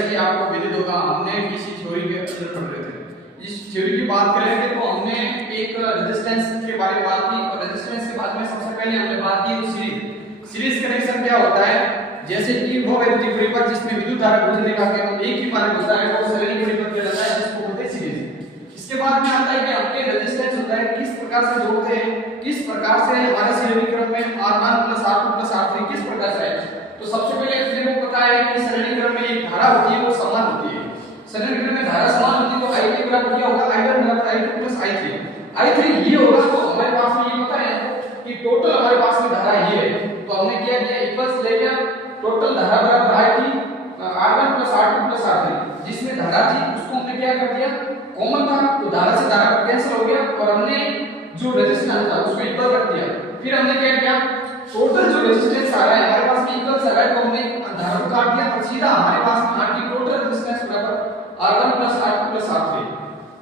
जैसा कि आपको विदित होगा, हमने किसी थ्योरी के अंदर पढ़ रहे थे। इस थ्योरी की बात करेंगे तो हमने एक रेजिस्टेंस के बारे में बात की, और रेजिस्टेंस के बाद में सबसे पहले हमने बात की तो सीरीज कनेक्शन क्या होता है। जैसे कि वो वैद्युतिक परिपथ जिसमें विद्युत धारा गुजरने का केवल एक ही मार्ग होता है, वो श्रेणी परिपथ कहलाता है, जिसको बोलते हैं सीरीज। इसके बाद में आता है कि आपके रेजिस्टेंस होता है, किस प्रकार से जोड़ते हैं, किस प्रकार से हमारे श्रेणी क्रम में R1 + R2 + R3 किस प्रकार से है। तो सबसे पहले अपने को पता है कि श्रेणी क्रम में एक धारा होती है, वो समान होती है। श्रेणी क्रम में धारा समान होती है तो I के बराबर क्या होगा, I1 = I2 + I3। I3 ये होगा, तो हमारे पास में ये पता है कि टोटल हमारे पास में धारा ये है, तो हमने क्या किया, इक्वल्स ले लिया, टोटल धारा बराबर I थी R1 + R2 + R3। जिसमें धारा थी उसको हमने क्या कर दिया, कॉमन था, तो धारा से धारा कैंसिल हो गया, और हमने जो रेजिस्टेंस था उसको इक्वल रख दिया। फिर हमने क्या किया, टोटल जो रेजिस्टेंस आ रहा है हमारे पास में इक्वल आ रहा है, तो हमने धारा को काट दिया, और सीधा हमारे पास में R की टोटल रेजिस्टेंस बराबर R1 + R2 + R3।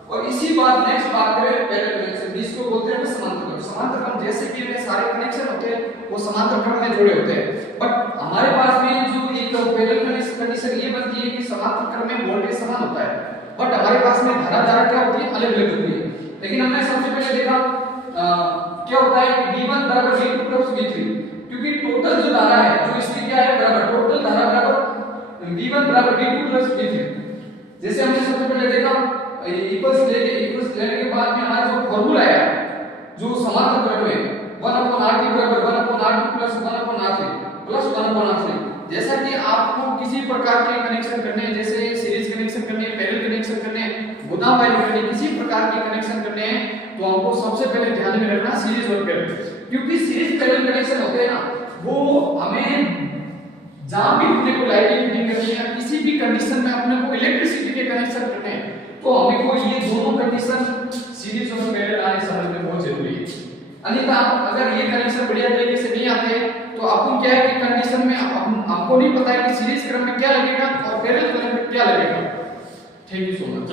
और इसी बात नेक्स्ट बात करें पैरेलल कनेक्शन, जिसको बोलते हैं समांतर क्रम। समांतर क्रम जैसे कि में सारे कनेक्शन होते हैं वो समांतर क्रम में जुड़े होते हैं, बट हमारे पास में जो एक पैरेलल कंडीशन ये बनती है कि समांतर क्रम में वोल्टेज समान होता है, बट हमारे पास में धारा क्या होती है, अलग अलग होती है। लेकिन हमने सबसे पहले देखा क्या होता है, V1 = V2 + V3, क्योंकि टोटल जो धारा है जो इसकी क्या है बराबर, टोटल धारा बराबर V1 = V2 + V3। जैसे हमने सबसे पहले देखा इक्वल्स लेने के बाद में हमारा जो फार्मूला है जो समांतर क्रम में 1/RT = 1/R2 + 1/R3 + 1/R3। जैसा कि आपको किसी प्रकार के कनेक्शन करने हैं, जैसे सीरीज कनेक्शन करने हैं, पैरेलल कनेक्शन करने हैं, गुना वाइज करने, किसी प्रकार के कनेक्शन करने हैं, तो हमको सबसे पहले ध्यान में रखना सीरीज और पैरेलल। क्योंकि सीरीज पैरेलल कनेक्शन होते हैं ना, वो हमें जहां भी अपने को लाइटिंग फिटिंग करनी है, किसी भी कंडीशन में अपने को इलेक्ट्रिसिटी के कनेक्शन करने हैं, तो हमें को ये दोनों कंडीशन सीरीज और पैरेलल आने समझने बहुत जरूरी है। अन्यथा अगर ये कनेक्शन बढ़िया तरीके से नहीं आते तो अपन क्या है कि कंडीशन में हमको नहीं पता है कि सीरीज क्रम में क्या लगेगा और पैरेलल क्रम में क्या लगेगा। Thank you so much.